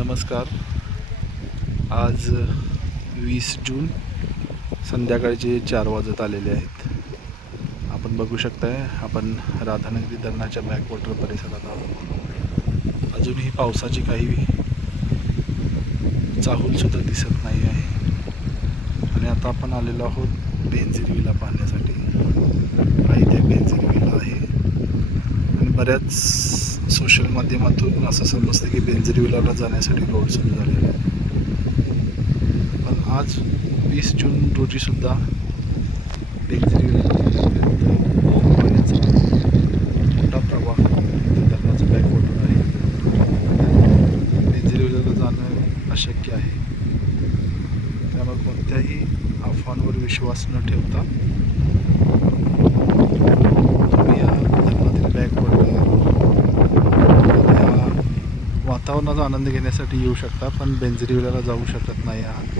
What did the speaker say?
नमस्कार. आज 20 जून संध्याकाळचे 4 वाजत आलेले आहेत. आपण बघू शकताय, आपण राधानगरी धरणाच्या बॅकवॉटर परिसरात आहोत. अजूनही पावसाची काही चाहूलसुद्धा दिसत नाही आहे. आणि आता आपण आलेलो आहोत बेंजीर विला पाहण्यासाठी. हा इथे बेंजीर विला आहे आणि बऱ्याच सोशल माध्यमातून असं समजतं की बेंजीर विलाला जाण्यासाठी रोड सुरू झालेला आहे. पण आज 20 जून रोजी सुद्धा बेंजीर विलापर्यंत पाण्याचा मोठा प्रवाह धरणाचं बॅकवॉटर आहे. बेंजीर विलाला जाणं अशक्य आहे. त्यामुळे कोणत्याही अफवांवर विश्वास न ठेवता तुम्ही या धरणातील बॅकवॉटर वातावरणाचा आनंद घेण्यासाठी येऊ शकता, पण बेंजीर विलाला जाऊ शकत नाही आहात.